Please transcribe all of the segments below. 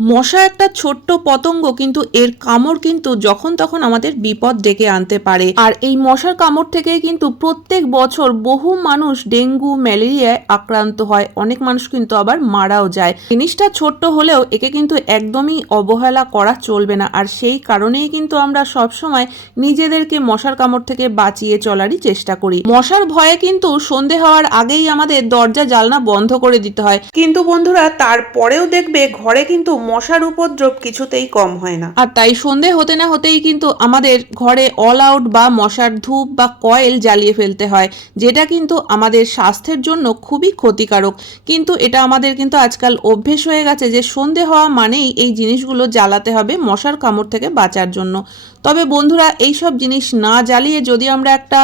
মশা একটা ছোট্ট পতঙ্গ, কিন্তু এর কামড় কিন্তু যখন তখন আমাদের বিপদ ডেকে আনতে পারে। আর এই মশার কামড় থেকে কিন্তু প্রত্যেক বছর বহু মানুষ ডেঙ্গু, ম্যালেরিয়ায় আক্রান্ত হয়। অনেক মানুষ কিন্তু আবার মারাও যায়। জিনিসটা ছোট্ট হলেও একে কিন্তু একদমই অবহেলা করা চলবে না। আর সেই কারণেই কিন্তু আমরা সবসময় নিজেদেরকে মশার কামড় থেকে বাঁচিয়ে চলারই চেষ্টা করি। মশার ভয়ে কিন্তু সন্ধে হওয়ার আগেই আমাদের দরজা জালনা বন্ধ করে দিতে হয়। কিন্তু বন্ধুরা, তারপরেও দেখবে ঘরে কিন্তু মশার উপদ্রব কিছুতেই কম হয় না। আর তাই সন্ধে হতে না হতেই কিন্তু আমাদের ঘরে অল আউট বা মশার ধূপ বা কয়েল জ্বালিয়ে ফেলতে হয়, যেটা কিন্তু আমাদের স্বাস্থ্যের জন্য খুবই ক্ষতিকারক। কিন্তু এটা আমাদের কিন্তু আজকাল অভ্যেস হয়ে গেছে যে সন্ধে হওয়া মানেই এই জিনিসগুলো জ্বালাতে হবে মশার কামড় থেকে বাঁচার জন্য। তবে বন্ধুরা এই সব জিনিস না জ্বালিয়ে যদি আমরা একটা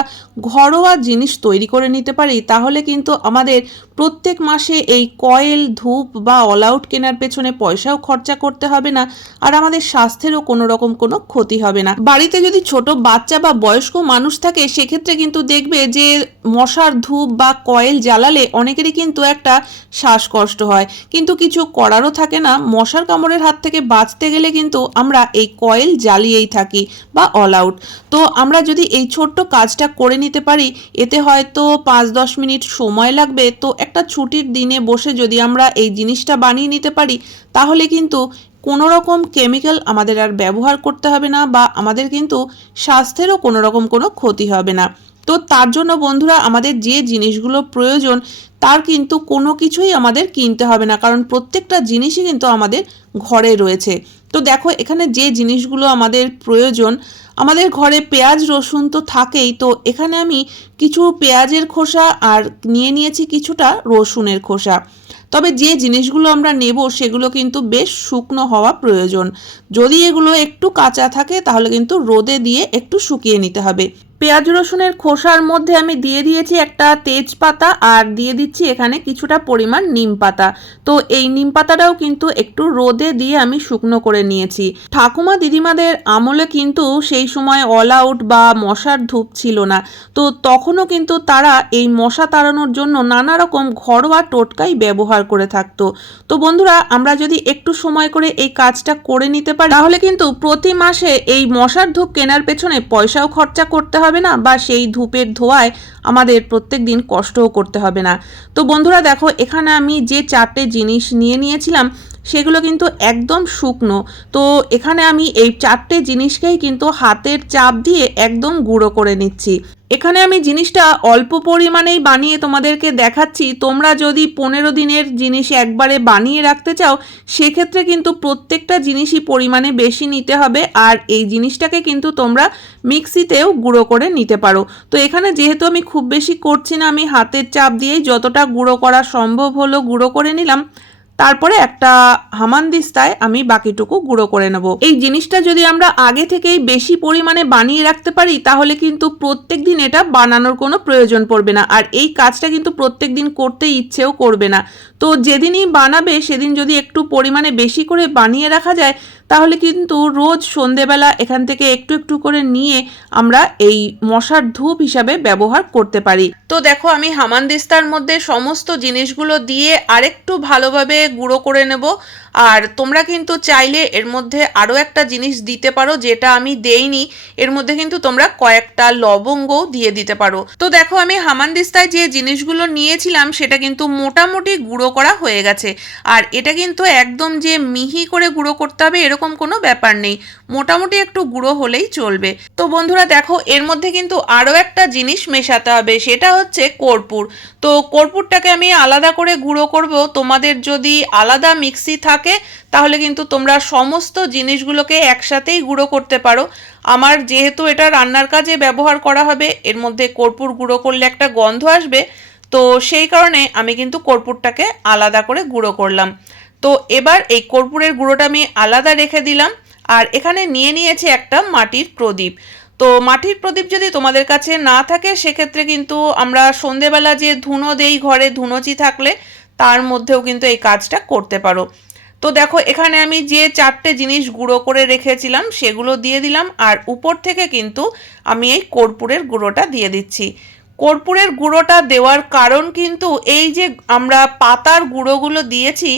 ঘরোয়া জিনিস তৈরি করে নিতে পারি, তাহলে কিন্তু আমাদের প্রত্যেক মাসে এই কয়েল ধূপ বা অল আউট কেনার পেছনে পয়সাও খরচা করতে হবে না, আর আমাদের স্বাস্থ্যেরও কোনো রকম কোনো ক্ষতি হবে না। বাড়িতে যদি ছোট বাচ্চা বা বয়স্ক মানুষ থাকে, সেক্ষেত্রে কিন্তু দেখবে যে মশার ধূপ বা কয়েল জ্বালালে অনেকেরই কিন্তু একটা শ্বাসকষ্ট হয়। কিন্তু কিছু করারও থাকে না। মশার কামড়ের হাত থেকে বাঁচতে গেলে কিন্তু আমরা এই কয়েল জ্বালিয়েই থাকি বা অল আউট তো আমরা যদি এই ছোট্ট কাজটা করে নিতে পারি, এতে হয়তো পাঁচ দশ মিনিট সময় লাগবে। তো একটা ছুটির দিনে বসে যদি আমরা এই জিনিসটা বানিয়ে নিতে পারি, তাহলে কিন্তু কোনো রকম কেমিক্যাল আমাদের আর ব্যবহার করতে হবে না বা আমাদের কিন্তু স্বাস্থ্যেরও কোনো রকম কোনো ক্ষতি হবে না। তো তার জন্য বন্ধুরা আমাদের যে জিনিসগুলো প্রয়োজন, তার কিন্তু কোনো কিছুই আমাদের কিনতে হবে না, কারণ প্রত্যেকটা জিনিসই কিন্তু আমাদের ঘরে রয়েছে। তো দেখো, এখানে যে জিনিসগুলো আমাদের প্রয়োজন, আমাদের ঘরে পেঁয়াজ, রসুন তো থাকেই, তো এখানে আমি কিছু পেঁয়াজের খোসা আর নিয়ে নিয়েছি কিছুটা রসুনের খোসা। তবে যে জিনিসগুলো আমরা নেব, সেগুলো কিন্তু বেশ শুকনো হওয়া প্রয়োজন। যদি এগুলো একটু কাঁচা থাকে, তাহলে কিন্তু রোদে দিয়ে একটু শুকিয়ে নিতে হবে। পেঁয়াজ রসুনের খোসার মধ্যে আমি দিয়ে দিয়েছি একটা তেজপাতা আর দিয়ে দিচ্ছি এখানে কিছুটা পরিমাণ নিম পাতা। তো এই নিম পাতাটাও কিন্তু একটু রোদে দিয়ে আমি শুকনো করে নিয়েছি। ঠাকুমা দিদিমাদের আমলে কিন্তু সেই সময় অল আউট বা মশার ধূপ ছিল না। তো তখনও কিন্তু তারা এই মশা তাড়ানোর জন্য নানা রকম ঘরোয়া টোটকাই ব্যবহার করে থাকতো। তো বন্ধুরা, আমরা যদি একটু সময় করে এই কাজটা করে নিতে পারি, তাহলে কিন্তু প্রতি মাসে এই মশার ধূপ কেনার পেছনে পয়সাও খরচা করতে হবে না বা সেই ধূপের ধোয়ায় আমাদের প্রত্যেক দিন কষ্টও করতে হবে না। তো বন্ধুরা দেখো, এখানে আমি যে চারটে জিনিস নিয়ে নিয়েছিলাম সেগুলো কিন্তু একদম শুকনো। তো এখানে আমি এই চারটে জিনিসকেই কিন্তু হাতের চাপ দিয়ে একদম গুঁড়ো করে নিচ্ছি। এখানে আমি জিনিসটা অল্প পরিমাণেই বানিয়ে তোমাদেরকে দেখাচ্ছি। তোমরা যদি পনেরো দিনের জিনিস একবারে বানিয়ে রাখতে চাও, সেক্ষেত্রে কিন্তু প্রত্যেকটা জিনিসই পরিমাণে বেশি নিতে হবে। আর এই জিনিসটাকে কিন্তু তোমরা মিক্সিতেও গুঁড়ো করে নিতে পারো। তো এখানে যেহেতু আমি খুব বেশি করছি না, আমি হাতের চাপ দিয়েই যতটা গুঁড়ো করা সম্ভব হলো গুঁড়ো করে নিলাম। তারপরে একটা হামানদিস্তায় আমি বাকিটুকু গুঁড়ো করে নেব। এই জিনিসটা যদি আমরা আগে থেকেই বেশি পরিমাণে বানিয়ে রাখতে পারি, তাহলে কিন্তু প্রত্যেক দিন এটা বানানোর কোনো প্রয়োজন পড়বে না। আর এই কাজটা কিন্তু প্রত্যেক দিন করতে ইচ্ছেও করবে না। তো যেদিনই বানাবে, সেদিন যদি একটু পরিমাণে বেশি করে বানিয়ে রাখা যায় তাহলে কিন্তু রোজ সন্ধেবেলা এখান থেকে একটু একটু করে নিয়ে আমরা এই মশার ধূপ হিসাবে ব্যবহার করতে পারি। তো দেখো আমি হামানদিস্তার মধ্যে সমস্ত জিনিসগুলো দিয়ে আরেকটু ভালোভাবে গুঁড়ো করে নেব। আর তোমরা কিন্তু চাইলে এর মধ্যে আরও একটা জিনিস দিতে পারো যেটা আমি দেইনি। এর মধ্যে কিন্তু তোমরা কয়েকটা লবঙ্গও দিয়ে দিতে পারো। তো দেখো আমি হামানদিস্তায় যে জিনিসগুলো নিয়েছিলাম সেটা কিন্তু মোটামুটি গুঁড়ো করা হয়ে গেছে। আর এটা কিন্তু একদম যে মিহি করে গুঁড়ো করতে হবে এরকম কোনো ব্যাপার নেই। মোটামুটি একটু গুঁড়ো হলেই চলবে। তো বন্ধুরা দেখো, এর মধ্যে কিন্তু আরও একটা জিনিস মেশাতে হবে, সেটা হচ্ছে কর্পূর। তো কর্পূরটাকে আমি আলাদা করে গুঁড়ো করব। তোমাদের যদি আলাদা মিক্সি থাকে, তাহলে কিন্তু তোমরা সমস্ত জিনিসগুলোকে একসাথেই গুঁড়ো করতে পারো। আমার যেহেতু এটা রান্নার কাজে ব্যবহার করা হবে, এর মধ্যে কর্পূর গুঁড়ো করলে একটা গন্ধ আসবে। তো সেই কারণে আমি কিন্তু কর্পূরটাকে আলাদা করে গুঁড়ো করলাম। তো এবার এই কর্পূরের গুঁড়োটা আমি আলাদা রেখে দিলাম, আর এখানে নিয়ে নিয়েছি একটা মাটির প্রদীপ। তো মাটির প্রদীপ যদি তোমাদের কাছে না থাকে, সেক্ষেত্রে কিন্তু আমরা সন্ধেবেলা যে ধুনো দেই ঘরে, ধুনোচি থাকলে তার মধ্যেও কিন্তু এই কাজটা করতে পারো। তো দেখো, এখানে আমি যে চারটে জিনিস গুঁড়ো করে রেখেছিলাম, সেগুলো দিয়ে দিলাম, আর উপর থেকে কিন্তু আমি এই কর্পূরের গুঁড়োটা দিয়ে দিচ্ছি। কর্পূরের গুঁড়োটা দেওয়ার কারণ কিন্তু এই যে আমরা পাতার গুঁড়োগুলো দিয়েছি,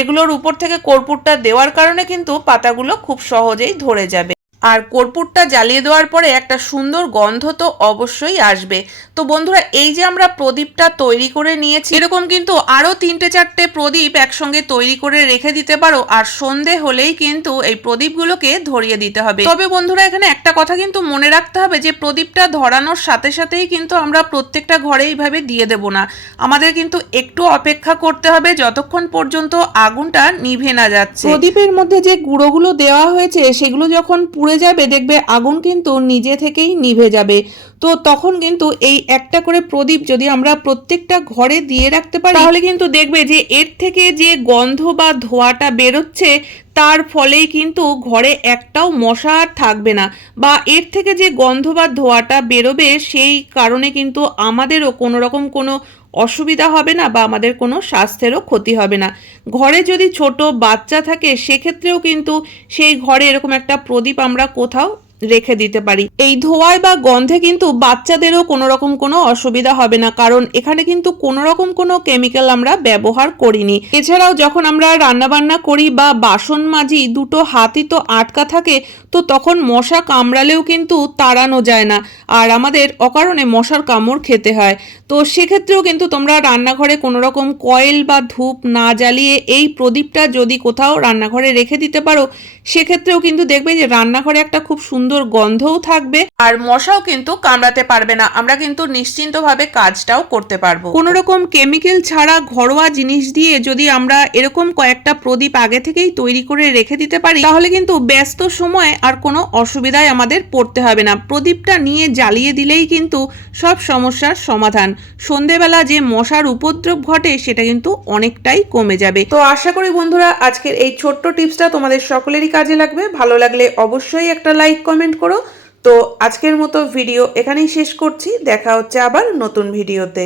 এগুলোর উপর থেকে কর্পূরটা দেওয়ার কারণে কিন্তু পাতাগুলো খুব সহজেই ধরে যাবে। আর কর্পূরটা জ্বালিয়ে দেওয়ার পরে একটা সুন্দর গন্ধ তো অবশ্যই আসবে। তো বন্ধুরা, এই যে আমরা প্রদীপটা তৈরি করে নিয়েছি, এরকম কিন্তু আরও তিনটে চারটে প্রদীপ একসঙ্গে তৈরি করে রেখে দিতে পারো, আর সন্ধে হলেই কিন্তু এই প্রদীপগুলোকে ধরিয়ে দিতে হবে। তবে বন্ধুরা, এখানে একটা কথা কিন্তু মনে রাখতে হবে যে, প্রদীপটা ধরানোর সাথে সাথেই কিন্তু আমরা প্রত্যেকটা ঘরে এইভাবে দিয়ে দেব না। আমাদের কিন্তু একটু অপেক্ষা করতে হবে যতক্ষণ পর্যন্ত আগুনটা নিভে না যাচ্ছে। প্রদীপের মধ্যে যে গুঁড়োগুলো দেওয়া হয়েছে, সেগুলো যখন পুড়ে যাবে, দেখবে আগুন কিন্তু নিজে থেকেই নিভে যাবে। তো তখন কিন্তু এই একটা করে প্রদীপ যদি আমরা প্রত্যেকটা ঘরে দিয়ে রাখতে পারি, তাহলে কিন্তু দেখবে যে এর থেকে যে গন্ধ বা ধোঁয়াটা বেরোচ্ছে, তার ফলেই কিন্তু ঘরে একটাও মশা আর থাকবে না। বা এর থেকে যে গন্ধ বা ধোঁয়াটা বেরোবে, সেই কারণে কিন্তু আমাদেরও কোনো রকম কোনো অসুবিধা হবে না বা আমাদের কোনো স্বাস্থ্যেরও ক্ষতি হবে না। ঘরে যদি ছোট বাচ্চা থাকে, সেক্ষেত্রেও কিন্তু সেই ঘরে এরকম একটা প্রদীপ আমরা কোথাও রেখে দিতে পারি। এই ধোঁয়ায় বা গন্ধে কিন্তু বাচ্চাদেরও কোনো রকম কোনো অসুবিধা হবে না, কারণ এখানে কিন্তু কোনো রকম কোনো কেমিক্যাল আমরা ব্যবহার করিনি। এছাড়াও যখন আমরা রান্নাবান্না করি বা বাসন মাজি, দুটো হাতই তো আটকা থাকে, তো তখন মশা কামড়ালেও কিন্তু তাড়ানো যায় না, আর আমাদের অকারণে মশার কামড় খেতে হয়। তো সেক্ষেত্রেও কিন্তু তোমরা রান্নাঘরে কোনো রকম কয়েল বা ধূপ না জ্বালিয়ে এই প্রদীপটা যদি কোথাও রান্নাঘরে রেখে দিতে পারো, সেক্ষেত্রেও কিন্তু দেখবে যে রান্নাঘরে একটা খুব সুন্দর গন্ধও থাকবে। আর মশাও কিন্তু কামড়াতে পারবে না। আমরা কিন্তু নিশ্চিন্তভাবে কাজটাও করতে পারব। কোনো রকম কেমিক্যাল ছাড়া ঘরোয়া জিনিস দিয়ে যদি আমরা এরকম কয়েকটা প্রদীপ আগে থেকেই তৈরি করে রেখে দিতে পারি, তাহলে কিন্তু ব্যস্ত সময় আর কোনো অসুবিধায় আমাদের পড়তে হবে না। প্রদীপটা নিয়ে জ্বালিয়ে দিলেই কিন্তু সব সমস্যার সমাধান। সন্ধেবেলা যে মশার উপদ্রব ঘটে, সেটা কিন্তু অনেকটাই কমে যাবে। তো আশা করি বন্ধুরা, আজকের এই ছোট্ট টিপসটা তোমাদের সকলেরই কাজে লাগবে। ভালো লাগলে অবশ্যই একটা লাইক, কমেন্ট করো। তো আজকের মতো ভিডিও এখানেই শেষ করছি। দেখা হচ্ছে আবার নতুন ভিডিওতে